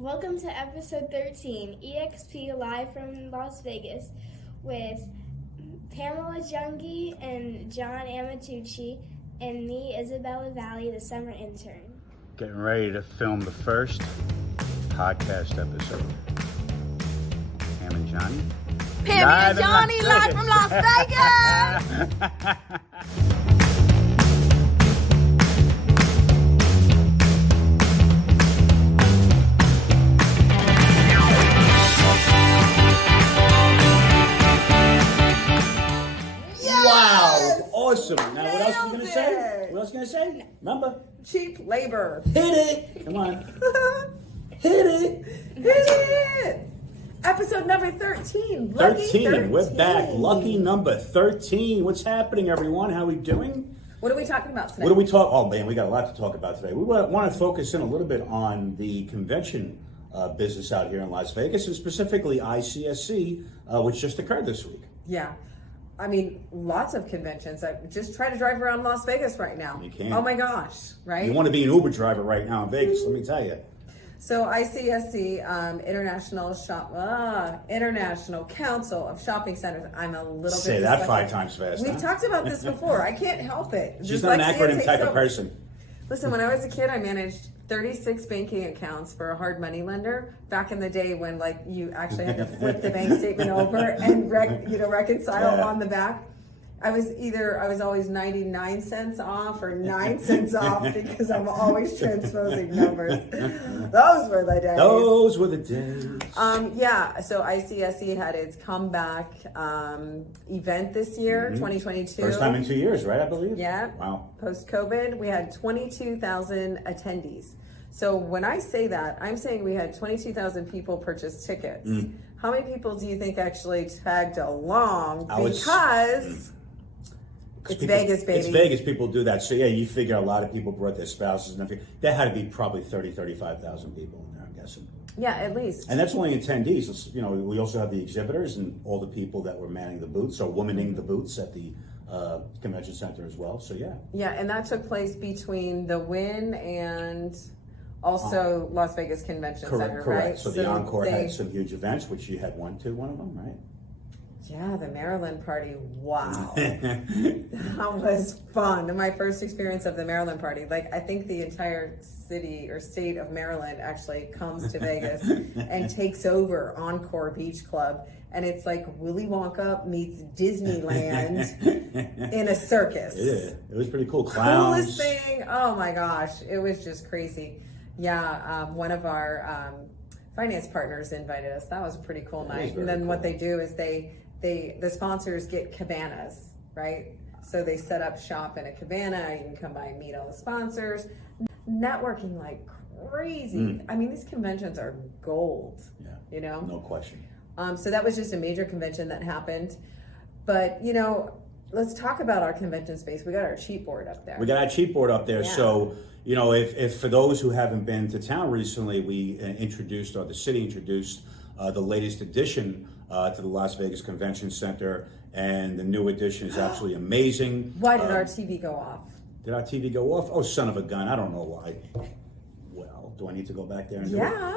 Welcome to episode 13, eXp live from Las Vegas with Pamela Jungi and John Amatucci and me, Isabella Valley, the summer intern. Getting ready to film the first podcast episode. Pam and Johnny. Pam and Johnny live from Las Vegas! Wow, awesome. Now what else are we going to say? What else are we going to say? Remember? Cheap labor. Hit it. Come on. Hit it. Hit it. Episode number 13. Lucky 13. We're back. Lucky number 13. What's happening, everyone? How are we doing? What are we talking about today? What do we talk? Oh, man, we got a lot to talk about today. We want to focus in a little bit on the convention business out here in Las Vegas, and specifically ICSC, which just occurred this week. Yeah. I mean, lots of conventions. I just try to drive around Las Vegas right now. You can't. Oh my gosh, right? You want to be an Uber driver right now in Vegas, let me tell you. So ICSC, International Council of Shopping Centers. I'm a little bit Say that 5 times fast. We've talked about this before. I can't help it. She's not an acronym type of person. Listen, when I was a kid, I managed 36 banking accounts for a hard money lender back in the day when, like, you actually had to flip the bank statement over and reconcile on the back. I was always 99 cents off or 9 cents off because I'm always transposing numbers. Those were the days. Those were the days. So ICSC had its comeback event this year, 2022. First time in 2 years, right, I believe? Yeah. Wow. Post-COVID, we had 22,000 attendees. So when I say that, I'm saying we had 22,000 people purchase tickets. How many people do you think actually tagged along? Because it's Vegas, baby. It's Vegas. People do that. So, yeah, you figure a lot of people brought their spouses and everything. There had to be probably 35,000 people in there, I'm guessing. Yeah, at least. And that's only attendees. You know, we also have the exhibitors and all the people that were manning the booths or womaning the booths at the convention center as well. So, yeah. Yeah, and that took place between the Wynn and also Las Vegas Convention Center, correct. right? So the Encore had some huge events, which you had one of them, right? Yeah, the Maryland party. Wow. That was fun. My first experience of the Maryland party. Like, I think the entire city or state of Maryland actually comes to Vegas and takes over Encore Beach Club. And it's like Willy Wonka meets Disneyland in a circus. Yeah, it was pretty cool. Clowns. Coolest thing. Oh my gosh. It was just crazy. Yeah, one of our finance partners invited us. That was a pretty cool night. And then what they do is the sponsors get cabanas, right? So they set up shop in a cabana. You can come by and meet all the sponsors. Networking like crazy. I mean, these conventions are gold. Yeah, you know? No question. So that was just a major convention that happened. But, let's talk about our convention space. We got our cheat board up there. We got our cheat board up there. Yeah. So, if for those who haven't been to town recently, we introduced, or the city introduced, the latest addition to the Las Vegas Convention Center, and the new addition is absolutely amazing. Why did our TV go off? Did our TV go off? Oh, son of a gun! I don't know why. Well, do I need to go back there and do it? Yeah.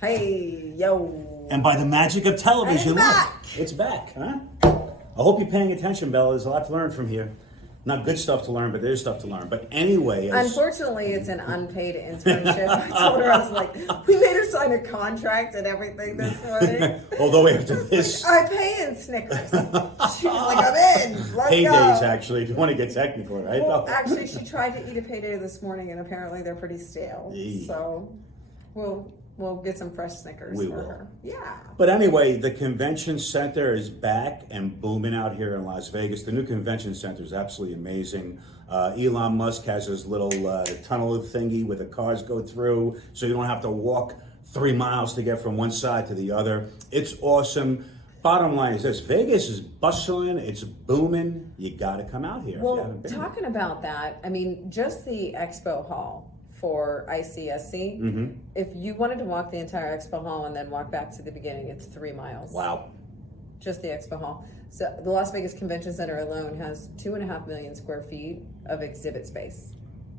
Hey, yo. And by the magic of television, And it's back. look, it's back, huh? I hope you're paying attention, Bella. There's a lot to learn from here. Not good stuff to learn, but there's stuff to learn. But anyway, Unfortunately, it's an unpaid internship. I told her, I was like, we made her sign a contract and everything this morning. although after this, I pay in Snickers. She was like, I'm in. Let's paydays, go. actually, if you want to get technical, right? Well, actually, she tried to eat a payday this morning, and apparently they're pretty stale. Yee. So we'll get some fresh Snickers We for will. her. Yeah. But anyway, the convention center is back and booming out here in Las Vegas. The new convention center is absolutely amazing. Elon Musk has his little tunnel thingy where the cars go through, so you don't have to walk 3 miles to get from one side to the other. It's awesome. Bottom line is this: Vegas is bustling, it's booming. You got to come out here. if you Well, haven't been. talking about that, I mean, just the expo hall for ICSC, if you wanted to walk the entire expo hall and then walk back to the beginning, it's 3 miles. Wow. Just the expo hall. So the Las Vegas Convention Center alone has 2.5 million square feet of exhibit space.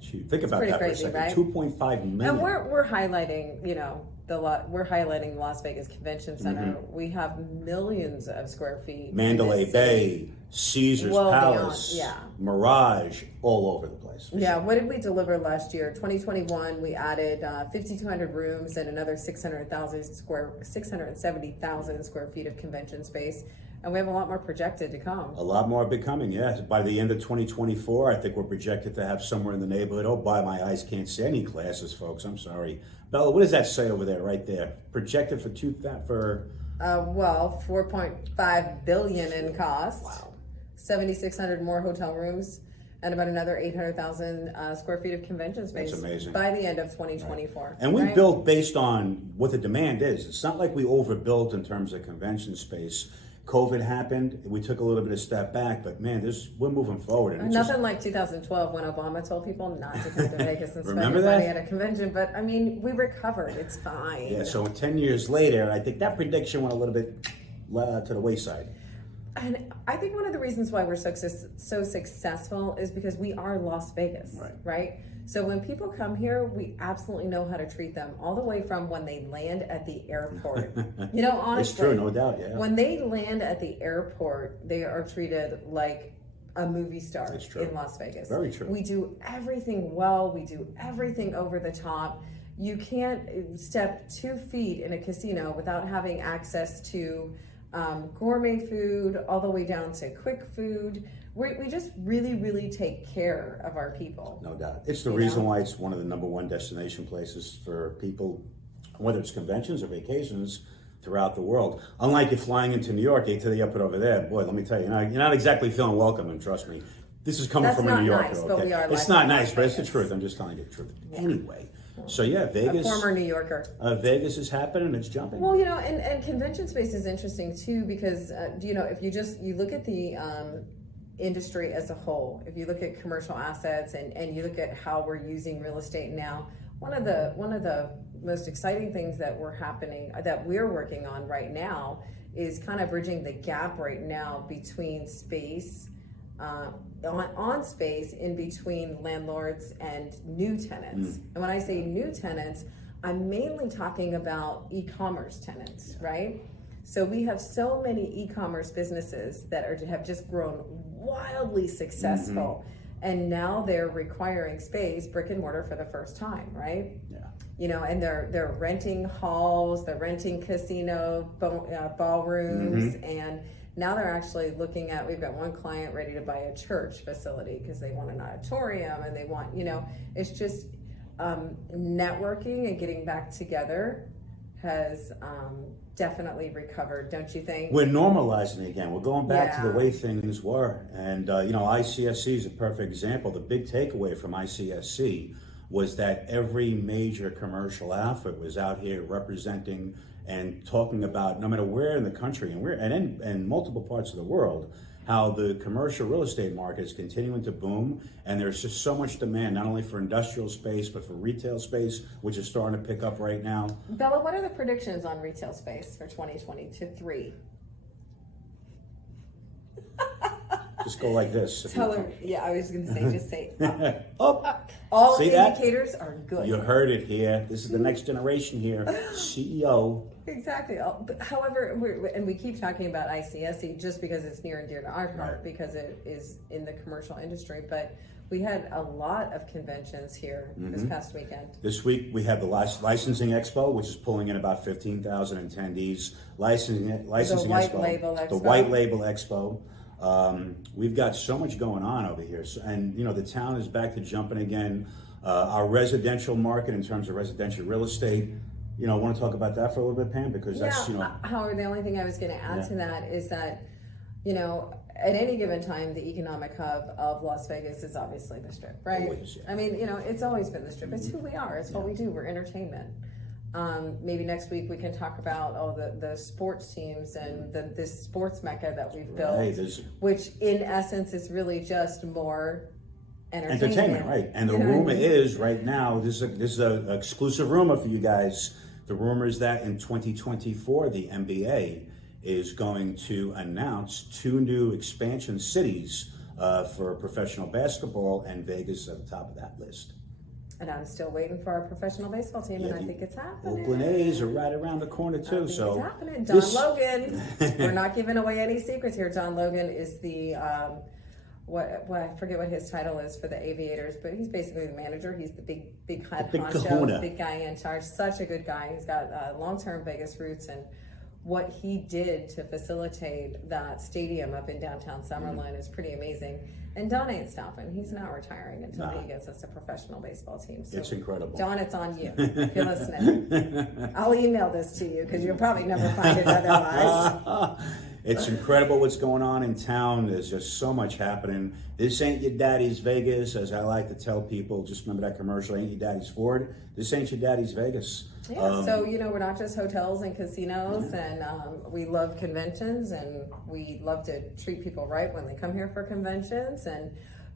Gee, think about pretty that crazy, for a second. right? 2.5 million. And we're highlighting, we're highlighting the Las Vegas Convention Center. We have millions of square feet. Mandalay Bay, Caesar's Palace, beyond, Mirage, all over the place. Yeah, what did we deliver last year? 2021, we added 5,200 rooms and another 670,000 square feet of convention space. And we have a lot more projected to come. A lot more becoming, yes. By the end of 2024, I think we're projected to have somewhere in the neighborhood. Oh, by my eyes can't see any glasses, folks. I'm sorry. Bella, what does that say over there, right there? Projected for 4.5 billion in cost. Wow. 7,600 more hotel rooms, and about another 800,000 square feet of convention space. That's amazing. By the end of 2024. Right. And we built based on what the demand is. It's not like we overbuilt in terms of convention space. COVID happened, we took a little bit of step back, but man, we're moving forward. And Nothing like 2012 when Obama told people not to come to Vegas and spend Remember their money that? at a convention. But I mean, we recovered. It's fine. Yeah, so 10 years later, I think that prediction went a little bit to the wayside. And I think one of the reasons why we're so successful is because we are Las Vegas, right? So when people come here, we absolutely know how to treat them, all the way from when they land at the airport. Honestly, It's true, no doubt, yeah. When they land at the airport, they are treated like a movie star in Las Vegas. Very true. We do everything well. We do everything over the top. You can't step 2 feet in a casino without having access to gourmet food, all the way down to quick food. We just really, really take care of our people. No doubt. It's the reason why it's one of the #1 destination places for people, whether it's conventions or vacations throughout the world. Unlike you flying into New York, they tell you up and over there, boy, let me tell you, you're not exactly feeling welcome, and trust me, this is coming from a New Yorker. Nice, but we are it's not nice, but it's the truth. I'm just telling you the truth. Anyway. So yeah, Vegas. A former New Yorker. Vegas is happening. It's jumping. Well, and convention space is interesting too, because if you look at the industry as a whole, if you look at commercial assets and you look at how we're using real estate now, one of the most exciting things that we're working on right now is kind of bridging the gap right now between space. On space in between landlords and new tenants. And when I say new tenants, I'm mainly talking about e-commerce tenants, right? So we have so many e-commerce businesses that have just grown wildly successful, and now they're requiring space, brick and mortar, for the first time, right? Yeah. And they're renting halls, they're renting casino ballrooms, and now they're actually looking at, we've got one client ready to buy a church facility because they want an auditorium, and they want, it's just networking and getting back together has definitely recovered, don't you think? We're normalizing it again. We're going back to the way things were. And, ICSC is a perfect example. The big takeaway from ICSC was that every major commercial outfit was out here representing and talking about, no matter where in the country and in multiple parts of the world, how the commercial real estate market is continuing to boom, and there's just so much demand, not only for industrial space, but for retail space, which is starting to pick up right now. Bella, what are the predictions on retail space for 2023? Just go like this. Tell her, I was going to say, just say up. All See indicators are good. You heard it here. This is the next generation here. CEO. Exactly. However, we keep talking about ICSC just because it's near and dear to our heart, because it is in the commercial industry. But we had a lot of conventions here this past weekend. This week we have the licensing expo, which is pulling in about 15,000 attendees. Licensing expo, the white label expo. We've got so much going on over here, and the town is back to jumping again. Our residential market, in terms of residential real estate, I want to talk about that for a little bit, Pam, because that's Howard, the only thing I was going to add to that is that at any given time, the economic hub of Las Vegas is obviously the Strip, right? Always, yeah. I mean, it's always been the Strip. It's who we are. It's what we do. We're entertainment. Maybe next week we can talk about the sports teams and this sports mecca that we've built, which in essence is really just more entertainment, right? And the rumor is right now, this is an exclusive rumor for you guys. The rumor is that in 2024, the NBA is going to announce 2 new expansion cities for professional basketball, and Vegas is at the top of that list. And I'm still waiting for our professional baseball team, and I think it's happening. Oakland A's are right around the corner too. So it's happening. John Logan. We're not giving away any secrets here. John Logan is the what I forget what his title is for the Aviators, but he's basically the manager. He's the big head honcho, big guy in charge. Such a good guy. He's got long-term Vegas roots, and what he did to facilitate that stadium up in downtown Summerlin is pretty amazing. And Don ain't stopping. He's not retiring until he gets us a professional baseball team. So it's incredible. Don, it's on you if you're listening. I'll email this to you because you'll probably never find it otherwise. It's incredible what's going on in town. There's just so much happening. This ain't your daddy's Vegas, as I like to tell people. Just remember that commercial, ain't your daddy's Ford. This ain't your daddy's Vegas. Yeah, so, we're not just hotels and casinos, and we love conventions, and we love to treat people right when they come here for conventions, and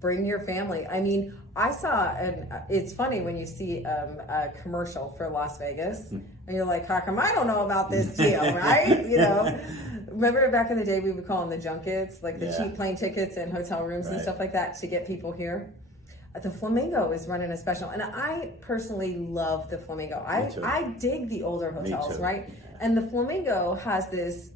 bring your family. I mean, I saw, and it's funny when you see a commercial for Las Vegas, and you're like, how come I don't know about this deal, right? Remember back in the day, we would call them the junkets, like the cheap plane tickets and hotel rooms and stuff like that to get people here. The Flamingo is running a special, and I personally love the Flamingo. I dig the older hotels, right? Yeah. And the Flamingo has this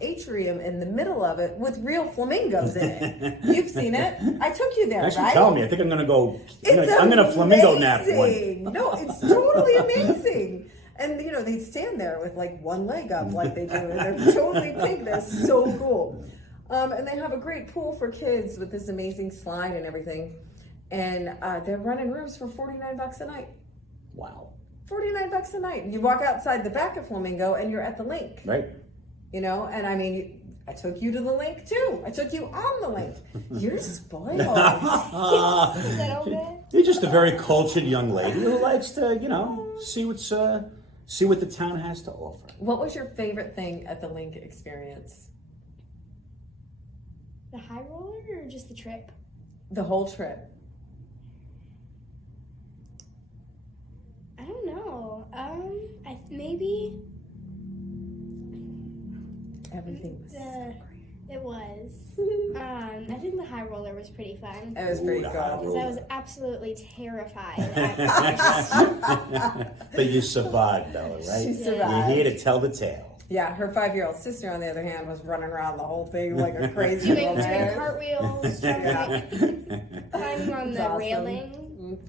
atrium in the middle of it with real flamingos in it. You've seen it. I took you there, right? Tell me. I think I'm going to go. I'm going to flamingo nap one. No, it's totally amazing. And they stand there with like one leg up, like they do, and they're totally pink. They're so cool. And they have a great pool for kids with this amazing slide and everything. And they're running rooms for $49 a night. Wow. $49 a night. You walk outside the back of Flamingo and you're at the link. Right. And I mean, I took you to the link too. I took you on the link. You're spoiled. You're just a very cultured young lady who likes to, see what the town has to offer. What was your favorite thing at the link experience? The high roller or just the trip? The whole trip. I don't know. Maybe everything was so great. It was. I think the high roller was pretty fun. It was pretty cool. Because I was absolutely terrified at first. But you survived, Bella, right? She survived. You're here to tell the tale. Yeah, her 5-year-old sister, on the other hand, was running around the whole thing like a crazy doing cartwheels, climbing on the railing.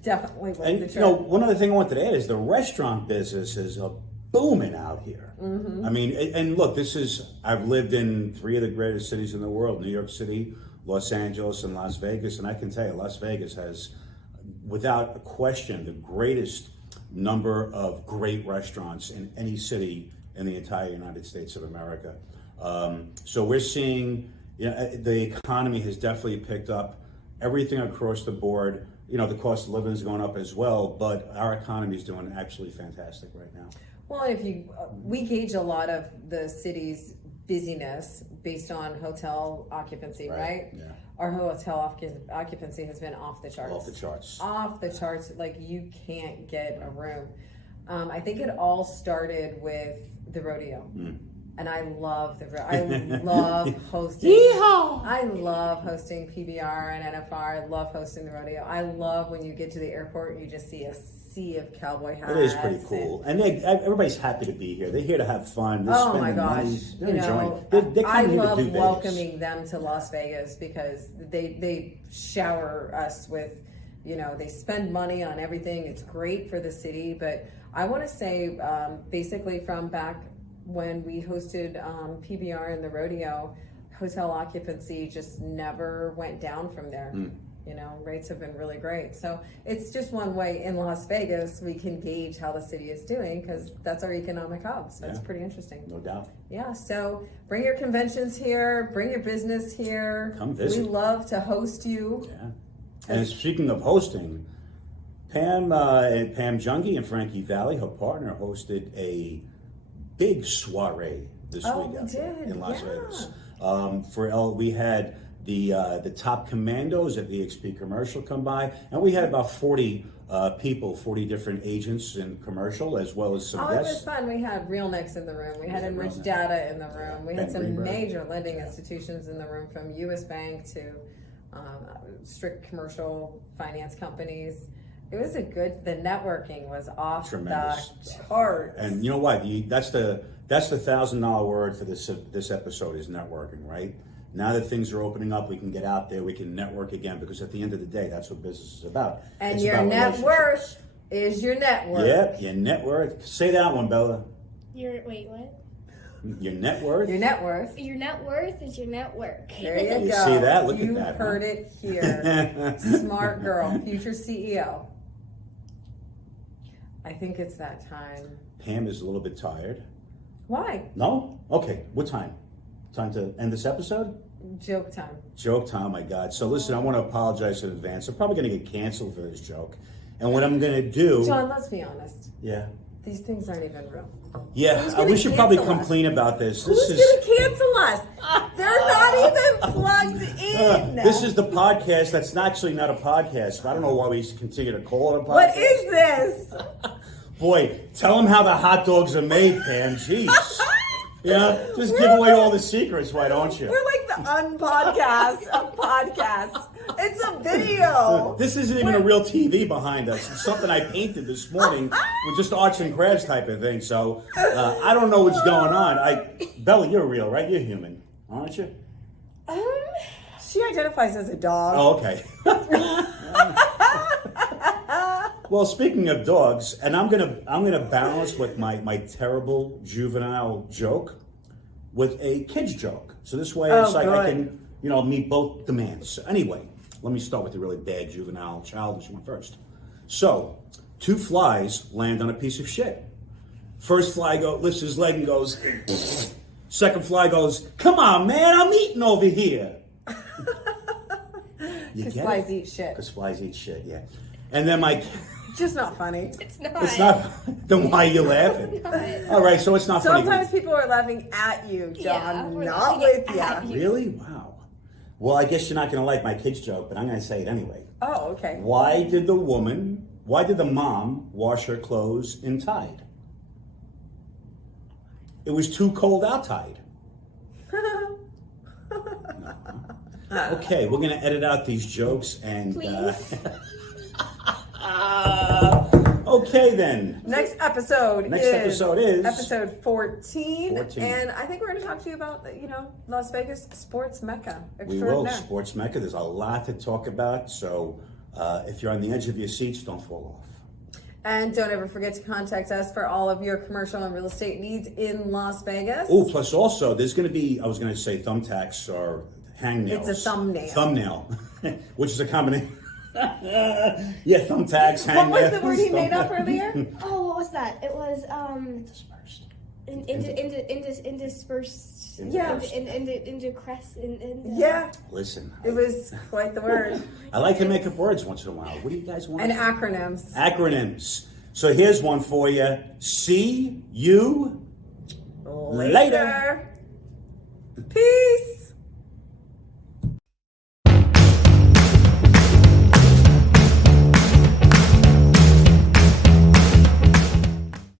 Definitely was and, the trip. one other thing I wanted to add is the restaurant business is booming out here. I mean, and look, I've lived in 3 of the greatest cities in the world, New York City, Los Angeles, and Las Vegas, and I can tell you, Las Vegas has, without a question, the greatest number of great restaurants in any city in the entire United States of America. So we're seeing, the economy has definitely picked up everything across the board. The cost of living is going up as well, but our economy is doing actually fantastic right now. Well, we gauge a lot of the city's busyness based on hotel occupancy, right? Yeah. Our hotel occupancy has been off the charts. Off the charts. Off the charts. Like, you can't get a room. I think it all started with the rodeo. And I love I love hosting. Yeehaw! I love hosting PBR and NFR. I love hosting the rodeo. I love when you get to the airport and you just see a sea of cowboy hats. It is pretty cool, and everybody's happy to be here. They're here to have fun. They're oh my gosh! Money. They're enjoying it. I love welcoming them to Las Vegas because they shower us with, they spend money on everything. It's great for the city, but I want to say, basically from back when we hosted PBR and the rodeo, hotel occupancy just never went down from there. Rates have been really great. So it's just one way in Las Vegas we can gauge how the city is doing, because that's our economic hub. So it's pretty interesting. No doubt. Yeah, so bring your conventions here, bring your business here. Come visit. We love to host you. Yeah. And speaking of hosting, Pam Jungie and Frankie Valli, her partner, hosted a big soiree this week we did. in Las Vegas. Yeah. We had the top commandos at the eXp commercial come by, and we had about 40 people, 40 different agents in commercial, as well as some Oh, it was guests. fun. We had Realnix in the room. We had Enrich Data in the room. We had some Greenberg. major lending institutions in the room, from U.S. Bank to strict commercial finance companies. It was the networking was off Tremendous the charts. And you know what? That's the $1,000 word for this episode is networking, right? Now that things are opening up, we can get out there, we can network again, because at the end of the day, that's what business is about. And It's your about net relationships. worth is your net worth. Yep, your net worth. Say that one, Bella. Wait, what? Your net worth. Your net worth. Your net worth is your network. There you You go. see that? Look at you that, heard huh? it here. Smart girl, future CEO. I think it's that time. Pam is a little bit tired. Why? No? Okay, what time? Time to end this episode? Joke time. Joke time, my God. So listen, I want to apologize in advance. I'm probably going to get canceled for this joke. And what I'm going to do... John, let's be honest. Yeah. These things aren't even real. Yeah, Who's gonna we should probably cancel come us? clean about this. Who's going to cancel us? They're not even plugged in. This is the podcast that's actually not a podcast. I don't know why we continue to call it a podcast. What is this? Boy, tell them how the hot dogs are made, Pam. Jeez. Just give away all the secrets, why don't you? We're like the unpodcast of podcasts. It's a video. This isn't even a real TV behind us. It's something I painted this morning with just arts and crafts type of thing. So I don't know what's going on. Bella, you're real, right? You're human, aren't you? She identifies as a dog. Oh, okay. Well, speaking of dogs, and I'm gonna balance with my terrible juvenile joke with a kid's joke. So this way, it's like I can meet both demands. So anyway, let me start with the really bad juvenile, childish one first. So, two flies land on a piece of shit. First fly lifts his leg and goes. Second fly goes, "Come on, man, I'm eating over here." Because flies eat shit. Because flies eat shit, yeah. And then my... Just not funny. It's not. It's not... Then why are you laughing? All right, so it's not funny. Sometimes people are laughing at you, John, Yeah, we're not laughing with at you. you. Really? Wow. Well, I guess you're not going to like my kid's joke, but I'm going to say it anyway. Oh, okay. Why did the mom wash her clothes in Tide? It was too cold outside. Okay, we're going to edit out these jokes and... Please. Okay, then. Next episode is episode 14. 14. And I think we're going to talk to you about, Las Vegas sports mecca We will. extraordinaire. Sports Mecca. There's a lot to talk about. So if you're on the edge of your seats, don't fall off. And don't ever forget to contact us for all of your commercial and real estate needs in Las Vegas. Oh, plus also, there's going to be, I was going to say thumbtacks or hangnails. It's a thumbnail. Thumbnail, which is a combination. Yeah, thumbtacks, hangnails. What was the word he made up earlier? Oh, what was that? It was Dispersed. interspersed. Yeah. Yeah, Listen, it was quite the word. I like to make up words once in a while. What do you guys want? And acronyms. Acronyms. So here's one for you. See you later. Peace.